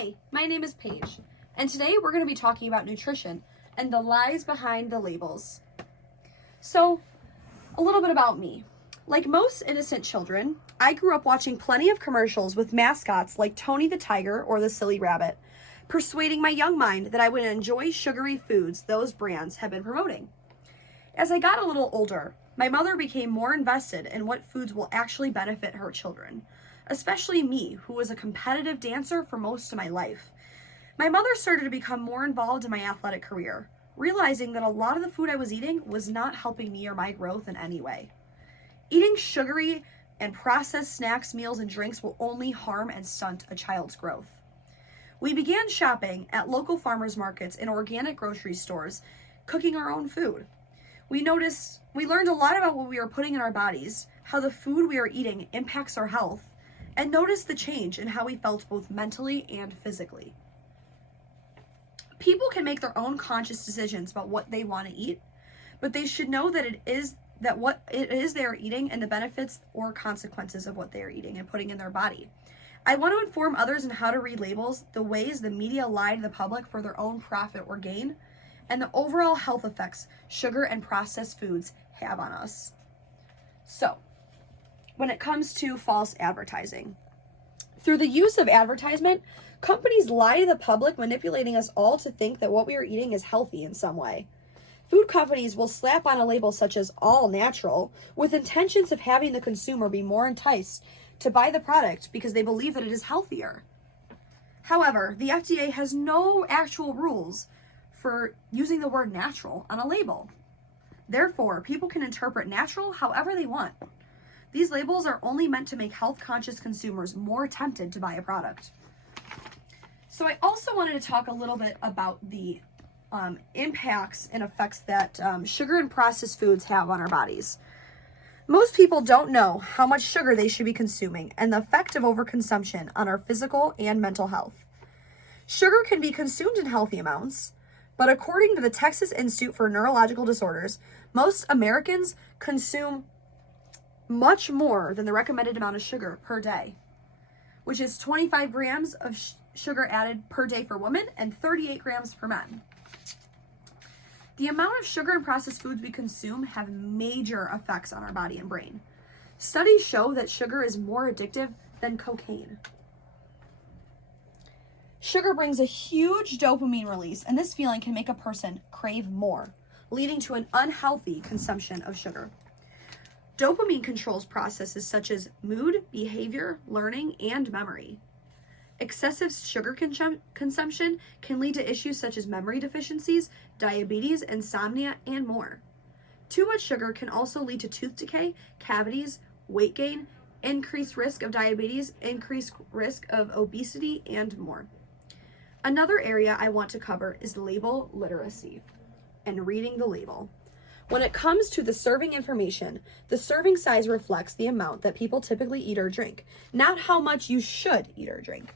Hi, my name is Paige, and today we're going to be talking about nutrition and the lies behind the labels. So, a little bit about me. Like most innocent children, I grew up watching plenty of commercials with mascots like Tony the Tiger or the Silly Rabbit, persuading my young mind that I would enjoy sugary foods those brands have been promoting. As I got a little older, my mother became more invested in what foods will actually benefit her children, especially me, who was a competitive dancer for most of my life. My mother started to become more involved in my athletic career, realizing that a lot of the food I was eating was not helping me or my growth in any way. Eating sugary and processed snacks, meals, and drinks will only harm and stunt a child's growth. We began shopping at local farmers markets and organic grocery stores, cooking our own food. We learned a lot about what we are putting in our bodies, how the food we are eating impacts our health, and noticed the change in how we felt both mentally and physically. People can make their own conscious decisions about what they want to eat, but they should know what it is they are eating and the benefits or consequences of what they are eating and putting in their body. I want to inform others on how to read labels, the ways the media lie to the public for their own profit or gain, and the overall health effects sugar and processed foods have on us. So, when it comes to false advertising, through the use of advertisement, companies lie to the public, manipulating us all to think that what we are eating is healthy in some way. Food companies will slap on a label such as all natural with intentions of having the consumer be more enticed to buy the product because they believe that it is healthier. However, the FDA has no actual rules for using the word natural on a label. Therefore, people can interpret natural however they want. These labels are only meant to make health-conscious consumers more tempted to buy a product. So I also wanted to talk a little bit about the impacts and effects that sugar and processed foods have on our bodies. Most people don't know how much sugar they should be consuming and the effect of overconsumption on our physical and mental health. Sugar can be consumed in healthy amounts, but according to the Texas Institute for Neurological Disorders, most Americans consume much more than the recommended amount of sugar per day, which is 25 grams of sugar added per day for women and 38 grams for men. The amount of sugar and processed foods we consume have major effects on our body and brain. Studies show that sugar is more addictive than cocaine. Sugar brings a huge dopamine release, and this feeling can make a person crave more, leading to an unhealthy consumption of sugar. Dopamine controls processes such as mood, behavior, learning, and memory. Excessive sugar consumption can lead to issues such as memory deficiencies, diabetes, insomnia, and more. Too much sugar can also lead to tooth decay, cavities, weight gain, increased risk of diabetes, increased risk of obesity, and more. Another area I want to cover is label literacy and reading the label. When it comes to the serving information, the serving size reflects the amount that people typically eat or drink, not how much you should eat or drink.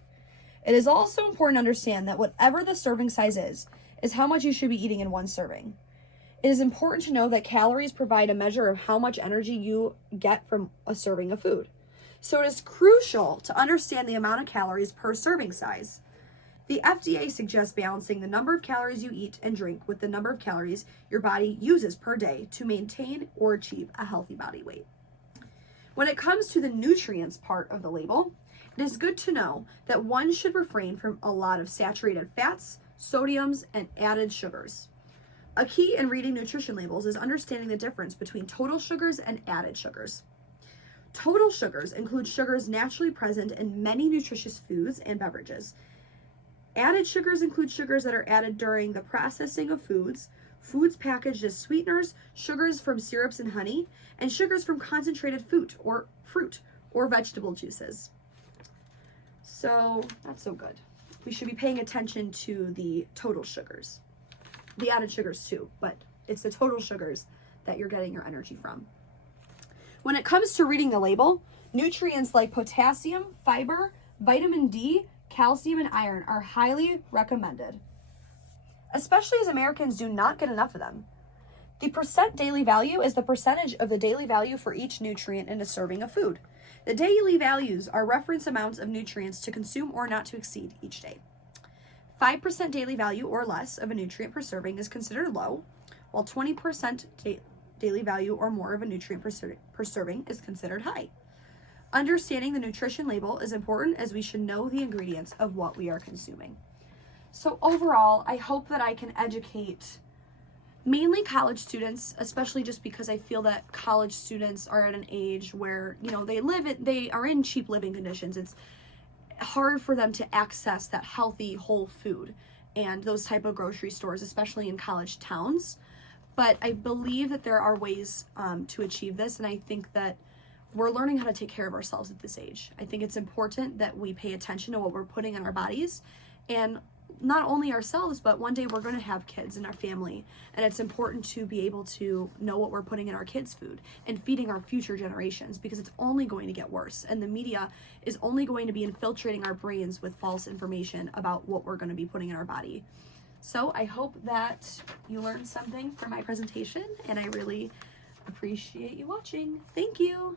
It is also important to understand that whatever the serving size is how much you should be eating in one serving. It is important to know that calories provide a measure of how much energy you get from a serving of food. So it is crucial to understand the amount of calories per serving size. The FDA suggests balancing the number of calories you eat and drink with the number of calories your body uses per day to maintain or achieve a healthy body weight. When it comes to the nutrients part of the label, it is good to know that one should refrain from a lot of saturated fats, sodiums, and added sugars. A key in reading nutrition labels is understanding the difference between total sugars and added sugars. Total sugars include sugars naturally present in many nutritious foods and beverages. Added sugars include sugars that are added during the processing of foods, foods packaged as sweeteners, sugars from syrups and honey, and sugars from concentrated fruit or vegetable juices. So, not so good. We should be paying attention to the total sugars. The added sugars too, but it's the total sugars that you're getting your energy from. When it comes to reading the label, nutrients like potassium, fiber, vitamin D, calcium, and iron are highly recommended, especially as Americans do not get enough of them. The percent daily value is the percentage of the daily value for each nutrient in a serving of food. The daily values are reference amounts of nutrients to consume or not to exceed each day. 5% daily value or less of a nutrient per serving is considered low, while 20% daily value or more of a nutrient per serving is considered high. Understanding the nutrition label is important, as we should know the ingredients of what we are consuming. So overall, I hope that I can educate mainly college students, especially just because I feel that college students are at an age where, they are in cheap living conditions. It's hard for them to access that healthy whole food and those type of grocery stores, especially in college towns. But I believe that there are ways to achieve this, and I think that we're learning how to take care of ourselves at this age. I think it's important that we pay attention to what we're putting in our bodies, and not only ourselves, but one day we're going to have kids in our family, and it's important to be able to know what we're putting in our kids' food and feeding our future generations, because it's only going to get worse, and the media is only going to be infiltrating our brains with false information about what we're going to be putting in our body. So I hope that you learned something from my presentation, and I really appreciate you watching. Thank you.